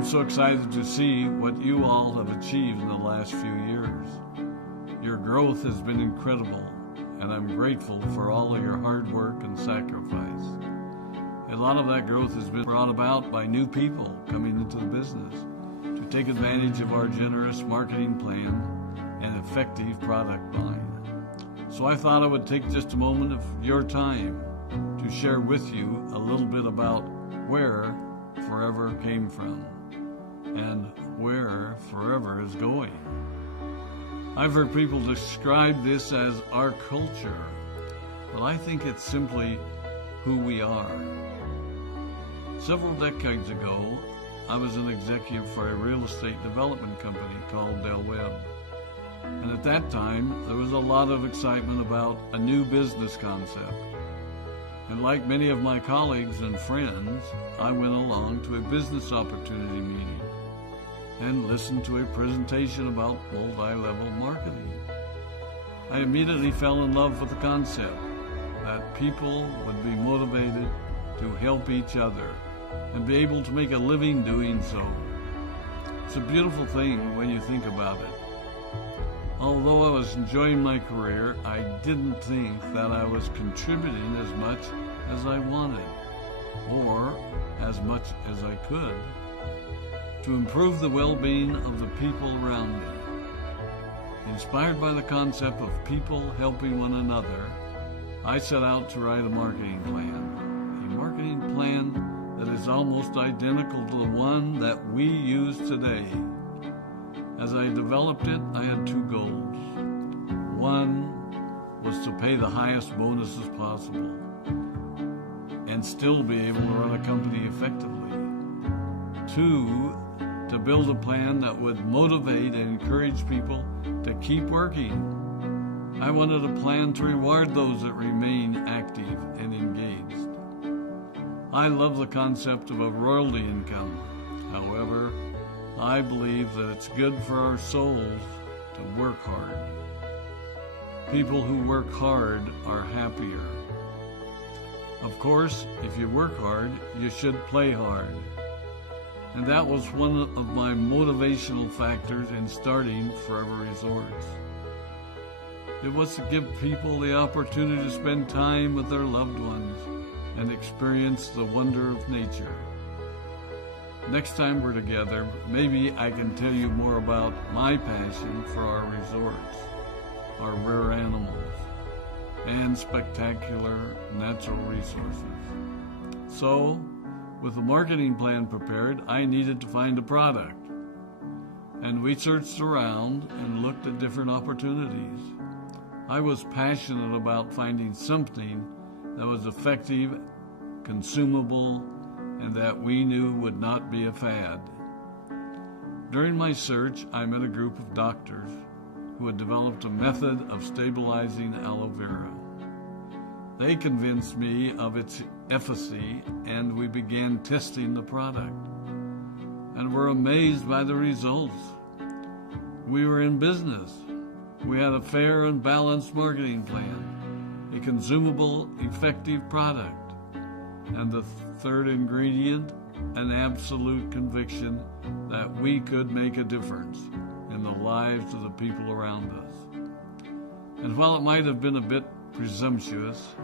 I'm so excited to see what you all have achieved in the last few years. Your growth has been incredible, and I'm grateful for all of your hard work and sacrifice. A lot of that growth has been brought about by new people coming into the business to take advantage of our generous marketing plan and effective product line. So I thought I would take just a moment of your time to share with you a little bit about where Forever came from and where Forever is going. I've heard people describe this as our culture, but I think it's simply who we are. Several decades ago, I was an executive for a real estate development company called Del Webb. And at that time, there was a lot of excitement about a new business concept. And like many of my colleagues and friends, I went along to a business opportunity meeting and listened to a presentation about multi-level marketing. I immediately fell in love with the concept that people would be motivated to help each other and be able to make a living doing so. It's a beautiful thing when you think about it. Although I was enjoying my career, I didn't think that I was contributing as much as I wanted, or as much as I could, to improve the well-being of the people around me. Inspired by the concept of people helping one another, I set out to write a marketing plan that is almost identical to the one that we use today. As I developed it, I had two goals. One was to pay the highest bonuses possible and still be able to run a company effectively. Two, to build a plan that would motivate and encourage people to keep working. I wanted a plan to reward those that remain active and engaged. I love the concept of a royalty income. However, I believe that it's good for our souls to work hard. People who work hard are happier. Of course, if you work hard, you should play hard. And that was one of my motivational factors in starting Forever Resorts. It was to give people the opportunity to spend time with their loved ones and experience the wonder of nature. Next time we're together, maybe I can tell you more about my passion for our resorts, our rare animals, and spectacular natural resources. So, with the marketing plan prepared, I needed to find a product. And we searched around and looked at different opportunities. I was passionate about finding something that was effective, consumable, and that we knew would not be a fad. During my search, I met a group of doctors who had developed a method of stabilizing aloe vera. They convinced me of its efficacy, and we began testing the product, and were amazed by the results. We were in business. We had a fair and balanced marketing plan, a consumable, effective product, and the third ingredient, an absolute conviction that we could make a difference in the lives of the people around us. And while it might have been a bit presumptuous,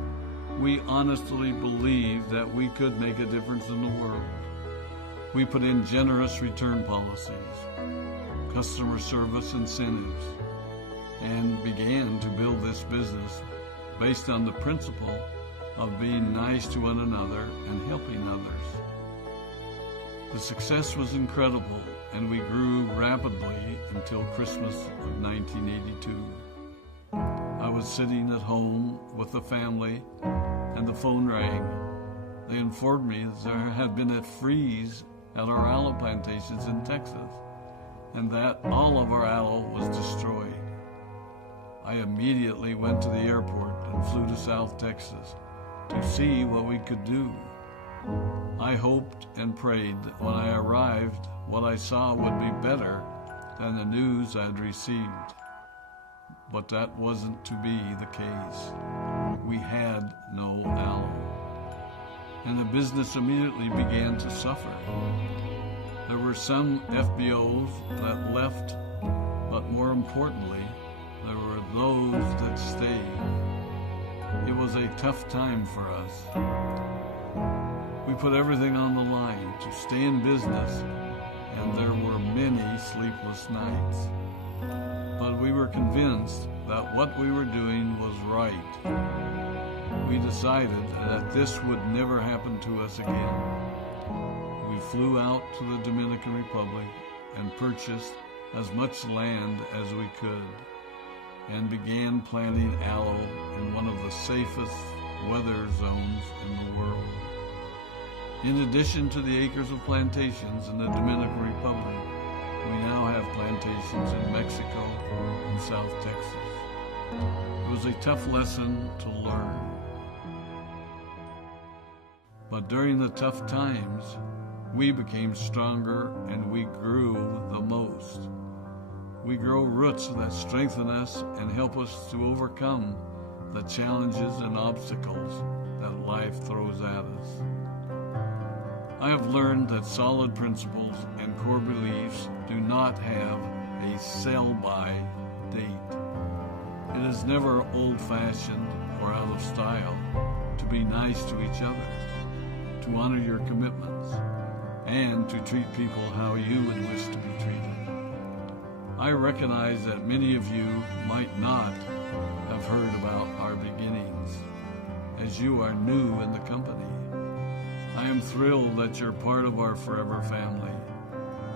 we honestly believed that we could make a difference in the world. We put in generous return policies, customer service incentives, and began to build this business based on the principle of being nice to one another and helping others. The success was incredible, and we grew rapidly until Christmas of 1982. I was sitting at home with the family, and the phone rang. They informed me that there had been a freeze at our aloe plantations in Texas, and that all of our aloe was destroyed. I immediately went to the airport and flew to South Texas to see what we could do. I hoped and prayed that when I arrived, what I saw would be better than the news I'd received. But that wasn't to be the case. We had no aloe, and the business immediately began to suffer. There were some FBOs that left, but more importantly, there were those that stayed. It was a tough time for us. We put everything on the line to stay in business, and there were many sleepless nights. But we were convinced that what we were doing was right. We decided that this would never happen to us again. We flew out to the Dominican Republic and purchased as much land as we could and began planting aloe in one of the safest weather zones in the world. In addition to the acres of plantations in the Dominican Republic, we now have plantations in Mexico and South Texas. It was a tough lesson to learn. But during the tough times, we became stronger and we grew the most. We grow roots that strengthen us and help us to overcome the challenges and obstacles that life throws at us. I have learned that solid principles and core beliefs do not have a sell-by date. It is never old-fashioned or out of style to be nice to each other, to honor your commitments, and to treat people how you would wish to be treated. I recognize that many of you might not have heard about our beginnings, as you are new in the company. I am thrilled that you're part of our forever family,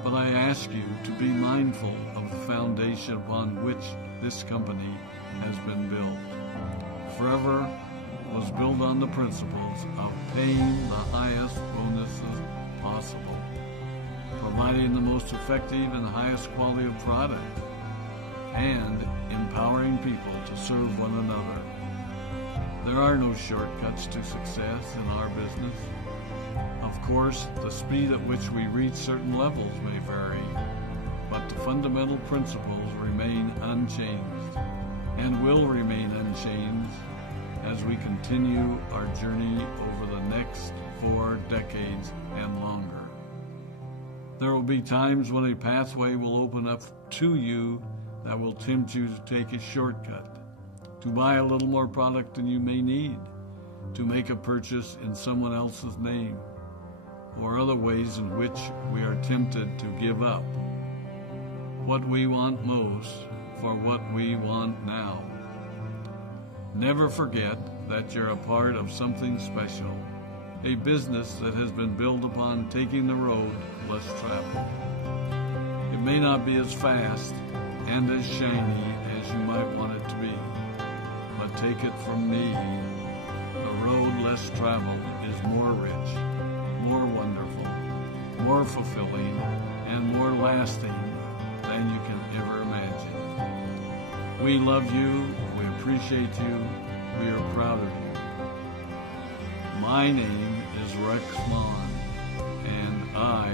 but I ask you to be mindful of the foundation upon which this company has been built. Forever was built on the principles of paying the highest bonuses possible, providing the most effective and highest quality of product, and empowering people to serve one another. There are no shortcuts to success in our business. Of course, the speed at which we reach certain levels may vary, but the fundamental principles remain unchanged and will remain unchanged as we continue our journey over the next 4 decades and longer. There will be times when a pathway will open up to you that will tempt you to take a shortcut, to buy a little more product than you may need, to make a purchase in someone else's name, or other ways in which we are tempted to give up what we want most for what we want now. Never forget that you're a part of something special, a business that has been built upon taking the road less traveled. It may not be as fast and as shiny as you might want it to be, but take it from me, the road less traveled is more rich, more wonderful, more fulfilling, and more lasting than you can ever imagine. We love you, we appreciate you, we are proud of you. My name is Rex and I